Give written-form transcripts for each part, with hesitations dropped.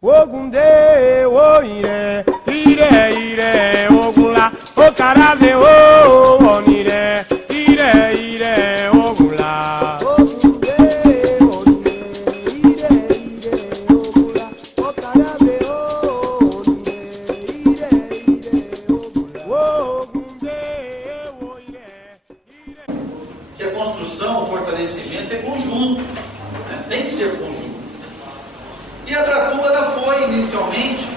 Ogunde, o ire, ire, ire, ogula, o carabe, o onire, ire, ire, ogula. Ogunde, o ire, ire, ogula, o carabe, o onire, ire, ire, ogula. Ogunde, o ire, ire. Que a construção, o fortalecimento é conjunto, né? Tem que ser conjunto. E a Gratuba ela foi inicialmente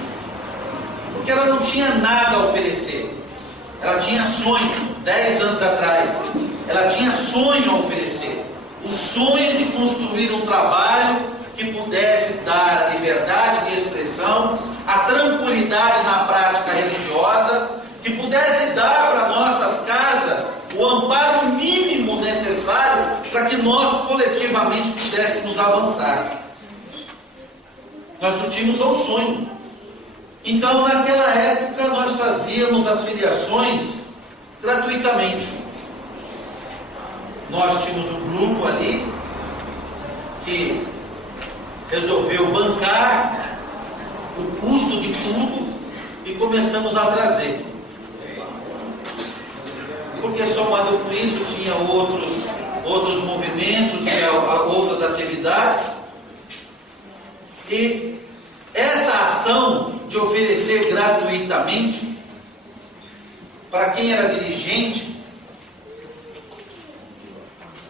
porque ela não tinha nada a oferecer. Ela tinha sonho, 10 anos atrás. Ela tinha sonho a oferecer. O sonho de construir um trabalho que pudesse dar a liberdade de expressão, a tranquilidade na prática religiosa, que pudesse dar para nossas casas o amparo mínimo necessário para que nós coletivamente pudéssemos avançar. Nós não tínhamos só o sonho. Então, naquela época, nós fazíamos as filiações gratuitamente. Nós tínhamos um grupo ali que resolveu bancar o custo de tudo e começamos a trazer. Porque somado com isso, tinha outros movimentos e outras atividades. E essa ação de oferecer gratuitamente, para quem era dirigente,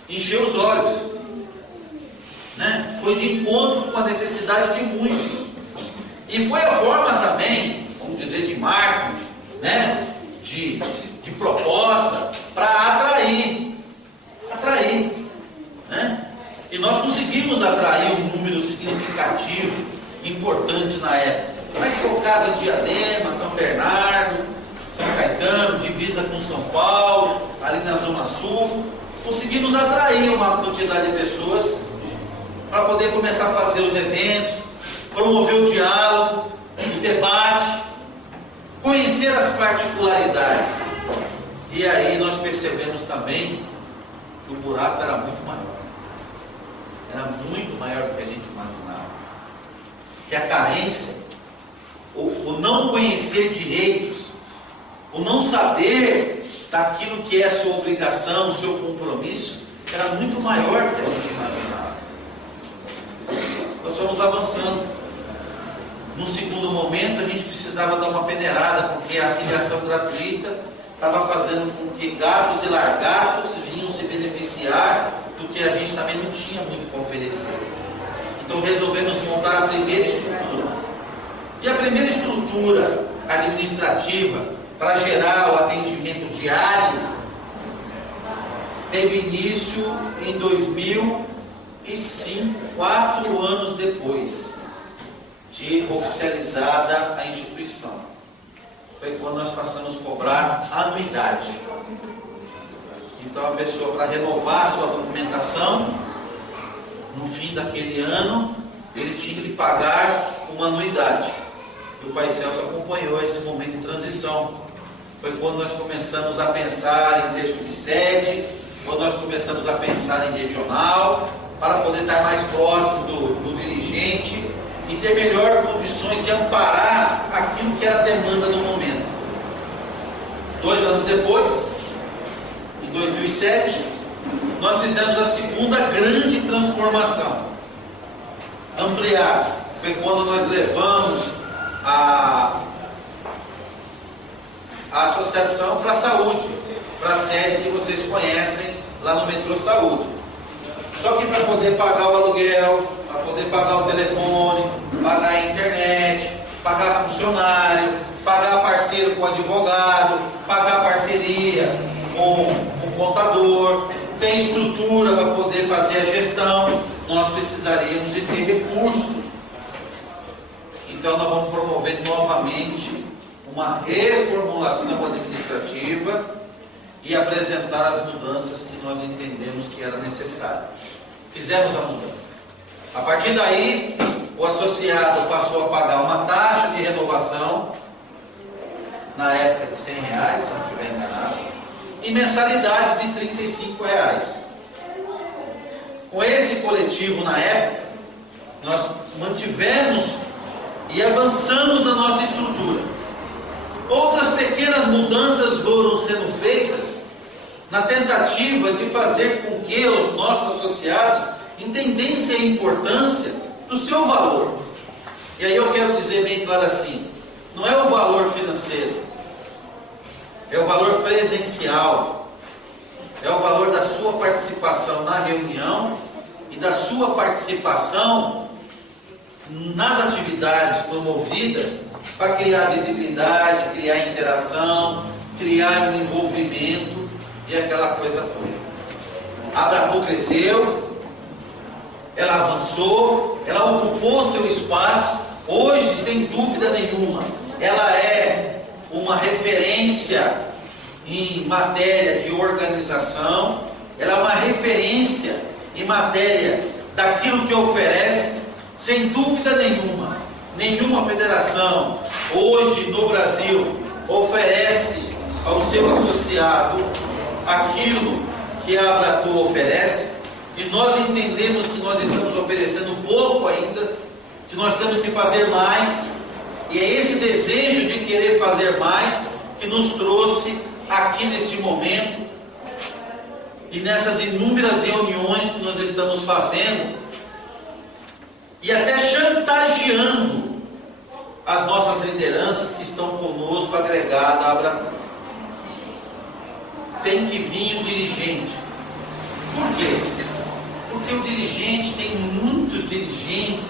encheu os olhos, né? Foi de encontro com a necessidade de muitos. E foi a forma também, vamos dizer, de marketing, né? de proposta, para atrair, né? E nós conseguimos atrair um número significativo, importante na época, mais focado em Diadema, São Bernardo, São Caetano, divisa com São Paulo, ali na Zona Sul. Conseguimos atrair uma quantidade de pessoas para poder começar a fazer os eventos, promover o diálogo, o debate, conhecer as particularidades. E aí nós percebemos também que o buraco era muito maior. Era muito maior do que a gente imaginava. Que a carência, o não conhecer direitos, o não saber daquilo que é a sua obrigação, o seu compromisso, era muito maior do que a gente imaginava. Nós fomos avançando. No segundo momento, a gente precisava dar uma peneirada, porque a filiação gratuita estava fazendo com que gatos e largatos vinham se beneficiar do que a gente também não tinha muito para oferecer. Então resolvemos montar a primeira estrutura. E a primeira estrutura administrativa para gerar o atendimento diário teve início em 2005, 4 anos depois de oficializada a instituição. Foi quando nós passamos a cobrar anuidade. Então a pessoa, para renovar a sua documentação, no fim daquele ano, ele tinha que pagar uma anuidade. E o Pai Celso acompanhou esse momento de transição. Foi quando nós começamos a pensar em ter subsede, quando nós começamos a pensar em regional, para poder estar mais próximo do dirigente e ter melhores condições de amparar aquilo que era a demanda no momento. 2 anos depois, em 2007, nós fizemos a segunda grande transformação. Ampliar. Foi quando nós levamos a associação para a saúde, para a sede que vocês conhecem lá no Metrô Saúde. Só que para poder pagar o aluguel, para poder pagar o telefone, pagar a internet, pagar funcionário, pagar parceiro com advogado, pagar parceria com o contador, tem estrutura para poder fazer a gestão, nós precisaríamos de ter recursos. Então nós vamos promover novamente uma reformulação administrativa e apresentar as mudanças que nós entendemos que era necessário. Fizemos a mudança. A partir daí, o associado passou a pagar uma taxa de renovação, na época de R$100, se não estiver enganado, e mensalidades de R$35. Com esse coletivo na época, nós mantivemos e avançamos na nossa estrutura. Outras pequenas mudanças foram sendo feitas na tentativa de fazer com que os nossos associados entendessem a importância do seu valor. E aí eu quero dizer bem claro assim, não é o valor financeiro, é o valor presencial, é o valor da sua participação na reunião e da sua participação nas atividades promovidas para criar visibilidade, criar interação, criar um envolvimento e aquela coisa toda. A Abratu cresceu, ela avançou, ela ocupou seu espaço. Hoje, sem dúvida nenhuma, ela é uma referência em matéria de organização, ela é uma referência em matéria daquilo que oferece. Sem dúvida nenhuma, nenhuma federação hoje no Brasil oferece ao seu associado aquilo que a Abratu oferece, e nós entendemos que nós estamos oferecendo pouco ainda, que nós temos que fazer mais, e é esse desejo de querer fazer mais que nos trouxe aqui neste momento e nessas inúmeras reuniões que nós estamos fazendo e até chantageando as nossas lideranças que estão conosco agregadas à Abratu. Tem que vir o dirigente. Por quê? Porque o dirigente, tem muitos dirigentes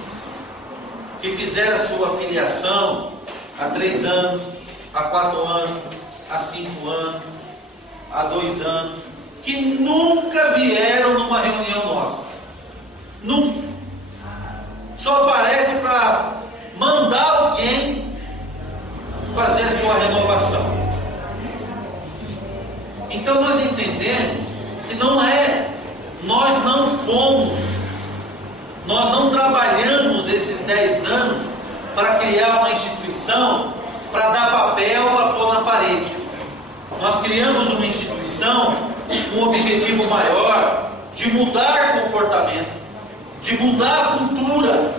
que fizeram a sua filiação há 3 anos, há 4 anos, há 5 anos, há 2 anos, que nunca vieram numa reunião nossa. Nunca. Só aparece para mandar alguém fazer a sua renovação. Então nós entendemos que nós não trabalhamos esses 10 anos para criar uma instituição, para dar papel para pôr na parede. Nós criamos uma instituição com um objetivo maior de mudar comportamento, de mudar a cultura,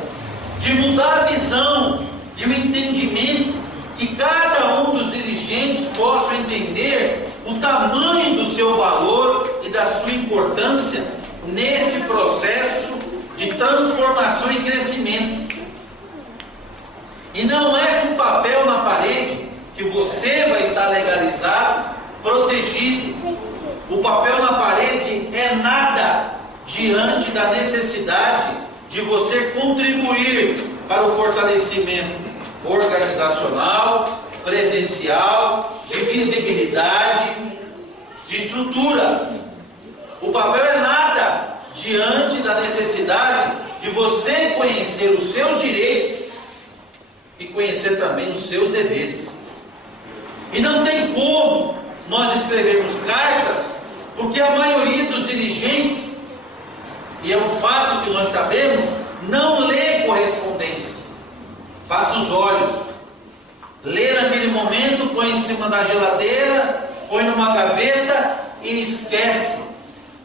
de mudar a visão e o entendimento, que cada um dos dirigentes possa entender o tamanho do seu valor e da sua importância neste processo de transformação e crescimento. E não é com papel na parede que você vai estar legalizado, protegido. O papel na parede é nada diante da necessidade de você contribuir para o fortalecimento organizacional, presencial, de visibilidade, de estrutura. O papel é nada diante da necessidade de você conhecer os seus direitos e conhecer também os seus deveres. E não tem como nós escrevermos cartas, porque a maioria dos dirigentes, e é um fato que nós sabemos, não lê correspondência. Passa os olhos, lê naquele momento, põe em cima da geladeira, põe numa gaveta e esquece.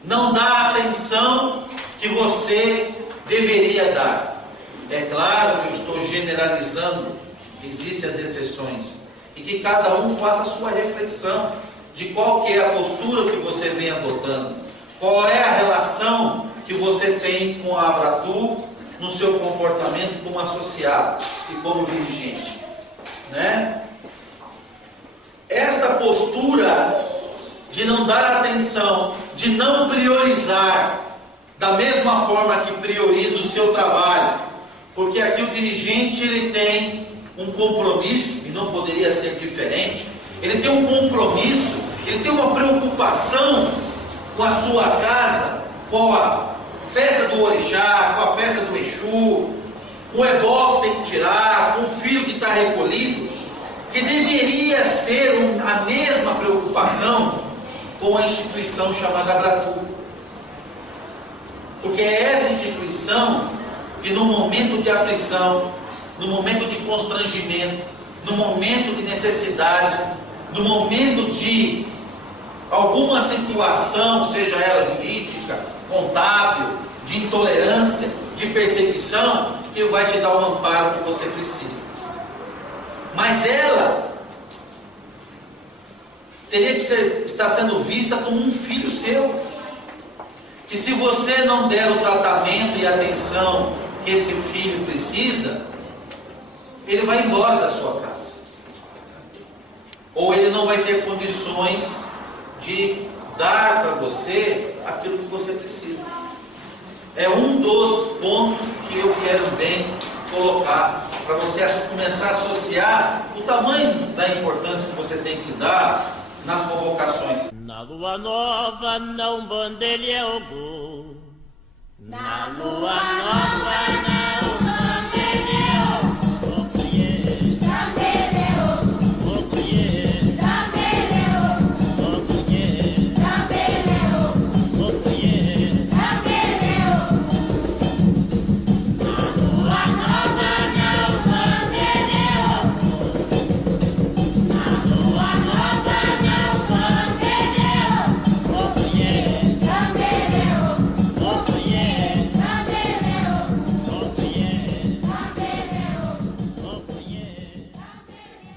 Não dá a atenção que você deveria dar. É claro que eu estou generalizando, existem as exceções, e que cada um faça a sua reflexão de qual que é a postura que você vem adotando, qual é a relação que você tem com a Abratu no seu comportamento como associado e como dirigente, né? Esta postura de não dar atenção, de não priorizar da mesma forma que prioriza o seu trabalho, porque aqui o dirigente ele tem um compromisso, e não poderia ser diferente, ele tem um compromisso, ele tem uma preocupação com a sua casa, com a festa do orixá, com a festa do Exu, com o ebó que tem que tirar, com o filho que está recolhido, que deveria ser a mesma preocupação com a instituição chamada Abratu. Porque é essa instituição que no momento de aflição, no momento de constrangimento, no momento de necessidade, no momento de alguma situação, seja ela jurídica, contábil, de intolerância, de perseguição, que vai te dar o amparo que você precisa. Mas ela teria que estar sendo vista como um filho seu, que se você não der o tratamento e a atenção que esse filho precisa, ele vai embora da sua casa, ou ele não vai ter condições de dar para você aquilo que você precisa. É um dos pontos que eu quero bem colocar, para você começar a associar o tamanho da importância que você tem que dar nas convocações. Na lua nova não bandelha o gol. Na lua nova não